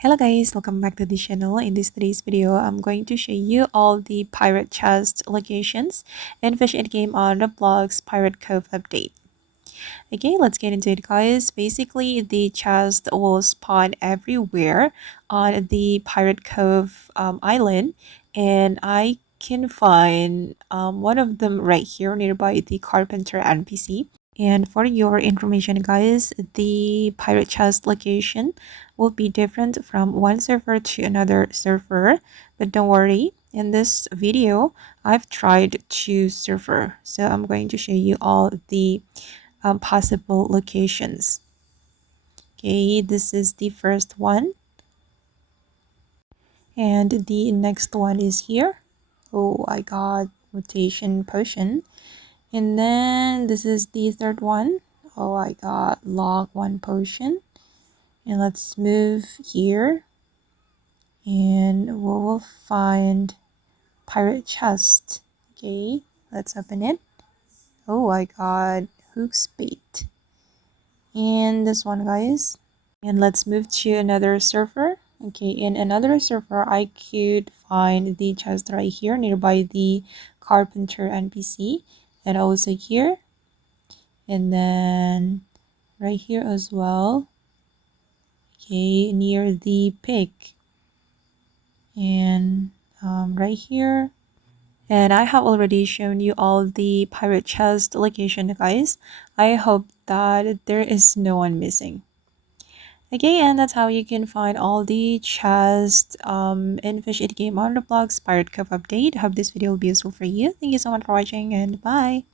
Hello guys, welcome back to the channel. In today's video, I'm going to show you all the pirate chest locations in Fish It game on Roblox Pirate Cove update. Okay, let's get into it guys. Basically, the chest will spawn everywhere on the Pirate Cove island, and I can find one of them right here nearby the Carpenter NPC. And for your information guys, the pirate chest location will be different from one server to another server, but don't worry, in this video I've tried two server, so I'm going to show you all the possible locations. Okay, this is the first one, and the next one is here. Oh, I got mutation potion. And then this is the third one. Oh, I got log 1 potion. And let's move here. And we will find pirate chest. Okay, let's open it. Oh, I got hook's bait. And this one, guys. And let's move to another server. Okay, in another server, I could find the chest right here nearby the carpenter NPC. And also here. And then right here as well. Okay, near the pig. And right here. And I have already shown you all the pirate chest location, guys. I hope that there is no one missing. Okay, and that's how you can find all the chests in Fish It game on Roblox Pirate Cove update. Hope this video will be useful for you. Thank you so much for watching, and bye.